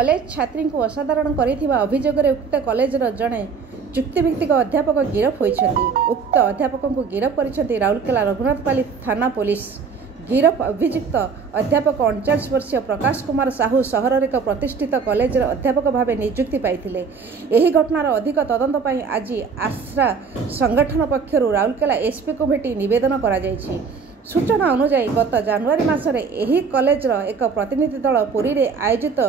College छात्री को असाधारण करिथिबा अभियोगरे उक्त कॉलेजर जड़े चुक्तिभित्तिक अध्यापक गिरफ होइछथि। उक्त अध्यापक को गिरफ करिछथि राउरकेला रघुनाथपाली थाना पुलिस। गिरफ अभियुक्त अध्यापक 39 वर्षीय प्रकाश कुमार साहू सहर एक प्रतिष्ठित कॉलेजर अध्यापक भाव नियुक्ति पाइथिले। एही घटनार अधिक तदंत पई आज आश्रा संगठन पक्षरु राउरकेला एसपी को भेटी निवेदन करा जायछि। सूचना अनुसार गत जनवरी मासरे एही कॉलेजर एक प्रतिनिधि दल पुरी रे आयोजित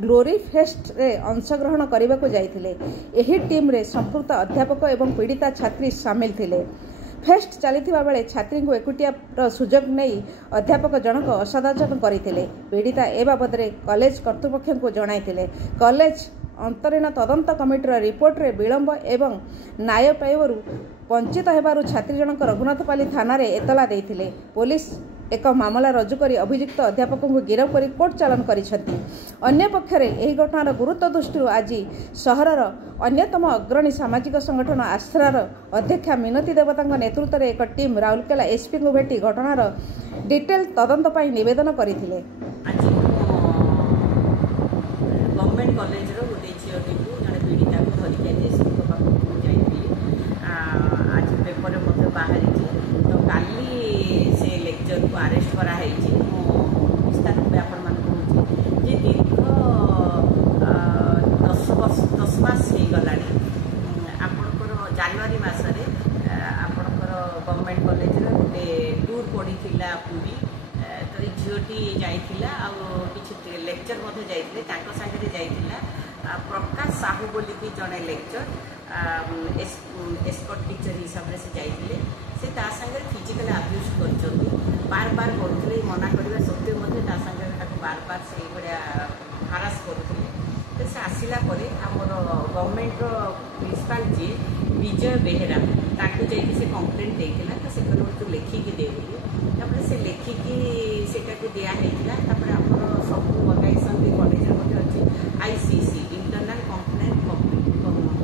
ग्लोरी फेस्ट रे अंशग्रहण करने को जाइथिले। एही टीम रे संपुक्त अध्यापक एवं पीड़िता छात्री सामिल थिले। फेस्ट चलता बेले छात्री को एकुटिया सुजोग नहीं अध्यापक जनक असाधारण करते। पीड़िता ए बाबद कॉलेज कर्तृपक्ष को जणाइथिले। कॉलेज अंतरीण तदंत कमिटीर रिपोर्ट रे विलंब एवं न्याय पाइबारु वंचित हेबारु छात्री जनक रघुनाथपाली थाना रे एतला देइथिले। पुलिस एक मामला रुजु करी अभियुक्त अध्यापक को गिरफ करी कोर्ट चालान करिसेंती। अन्य पक्षरे एही घटनार गुरुत्व दृष्टि आज सहरर अन्यतम अग्रणी सामाजिक संगठन आश्रार अध्यक्षा मिनती देवता नेतृत्व में एक टीम राउरकेला एसपी को भेटी घटनार डिटेल तदंत पई निवेदन करथिले। गवर्नमेंट कॉलेज रो गोटे झीटी को जड़े पीड़िता को धरिक आज पेपर में बाहरी तो काली से लेक्चर को अरेस्ट कराई विस्तार भाव आपण कहूँ दीर्घ 10 मास हो गला आपणकर जनवरी मसरे आपणकर गवर्नमेंट कॉलेज गोटे टूर पड़ा पूरी तो ये झीटी जाइला कि लेक्चर जाइला प्रकाश साहू बोलिकी जड़े लेक्चर एस्कॉर्ट टीचर हिसाब से जाइए से सागर फिजिकल अब्यूज कर बार बार करते मना करने सत्वे बार बार से भाया हारास करते से आसला आमर गवर्नमेंट प्रिंसिपाल जी विजय बेहेरा से कंप्लेंट देता तो से तू लेखिकी दे से लेखिकी से दिखाई आमर सब ऑर्गेनाइजेशन कॉलेज अच्छी आईसीसी इंटरनल कंप्लेंट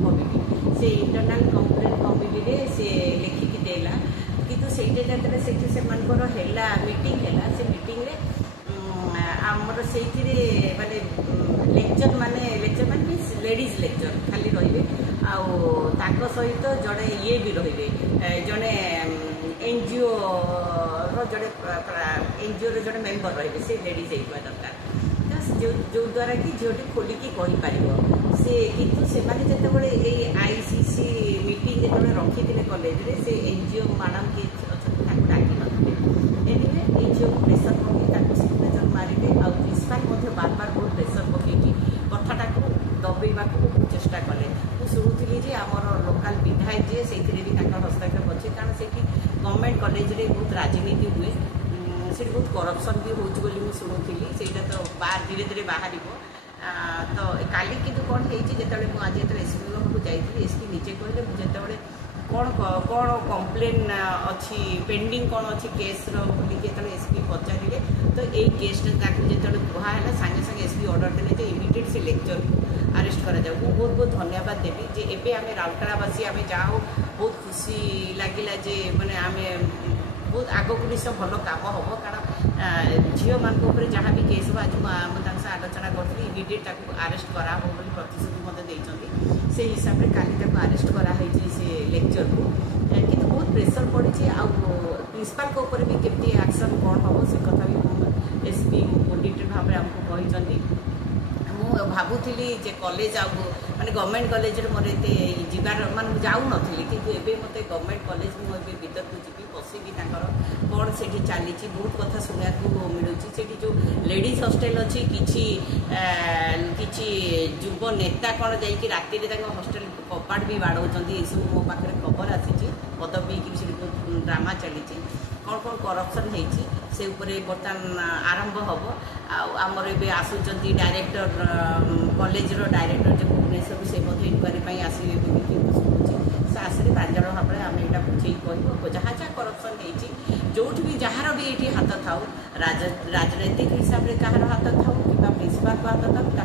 कमिटी से इंटरनल कंप्लेंट कमिटी से लेखिकी देला किंतु से मीटिंग है से मीटिंग रे आमर से माने लेक्चर माने लेडीज लेक्चर खाली रही आउ सहित जड़े ये भी रही जड़े एनजीओ जड़े एनजीओ जड़े मेम्बर रही से लेडीज होगा दरकार जो द्वारा कि झीटी खोलिकी कहीपर से किंतु से जो आईसीसी मीटिंग जो रखी कॉलेज रे से एनजीओ मैडम किए अच्छा डाकी नथिले एनिवे एनजीओ प्रेसर पकई सिग्नेचर मारे आ प्रिंसिपाल बार बार बहुत प्रेसर पकई कथाटा को दबेवा चेष्टा कले शुणुली जे आमर लोकाल विधायक जी से भी हस्तक्षेप अच्छे कारण से गवर्नमेंट कॉलेज रे बहुत राजनीति हुए से बहुत करप्शन भी हो शुणुली से तो बाहर धीरे धीरे बाहर तो काली कि कौन होते आज जो एसपी को जाइए एसपी निजे कहले मुझे कौन कौन कंप्लेन अच्छी पेंडिंग कौन अच्छी केस बोलिकी जो एसपी पचारे तो यही केसटा जो कहला सागे सागे एसपी ऑर्डर देले जे इमिडिएट से लेक्चर को अरेस्ट करा जाऊ बहुत बहुत धन्यवाद देवी जे एबे आमे राउरकेलावासी आमे जाओ बहुत खुशी लगिला जे माने आमे बहुत आगक भी सब भल कम हम कारण झील मान जहाँ भी केस हो आज आलोचना करी इमिडिएट अरेस्ट करा प्रतिश्रुति मतलब से हिसाब से काली अरेस्ट कराई से लेक्चर को कि बहुत प्रेसर पड़ी प्रिंसिपाल भी केमती एक्शन कौन हम से कथा भी एसपी डिटेल भाव में आमको कहते मुझे भावुली जे कॉलेज माने गवर्नमेंट कॉलेज मोर जीवार मान जाऊन कि मत गवर्नमेंट कॉलेज मुझे भीतर को जी बसिकी कौन से चली बहुत कथा शुणा मिलूँ से जो लेडीज हॉस्टेल अच्छी किसी युव नेता कौन जाकि राति हॉस्टेल कपाट भी बाड़ौंट ये सब मो पाखे खबर आसी पद पी बहुत ड्रामा चली कौन कौन करप्शन से बर्तमान आरंभ हम आमर ए आसुँच डायरेक्टर कॉलेज डायरेक्टर जो भुवनेश्वर से इनक्वारी आसवे शुणुची से आसरे 5 जन भाव में आम यहाँ बुझे कहूँ जहाँ जहाँ करप्शन होती जो भी जार भी ये हाथ था राजनैतिक हिसाब से कहार हाथ था कि प्रिंसिपाल हाथ था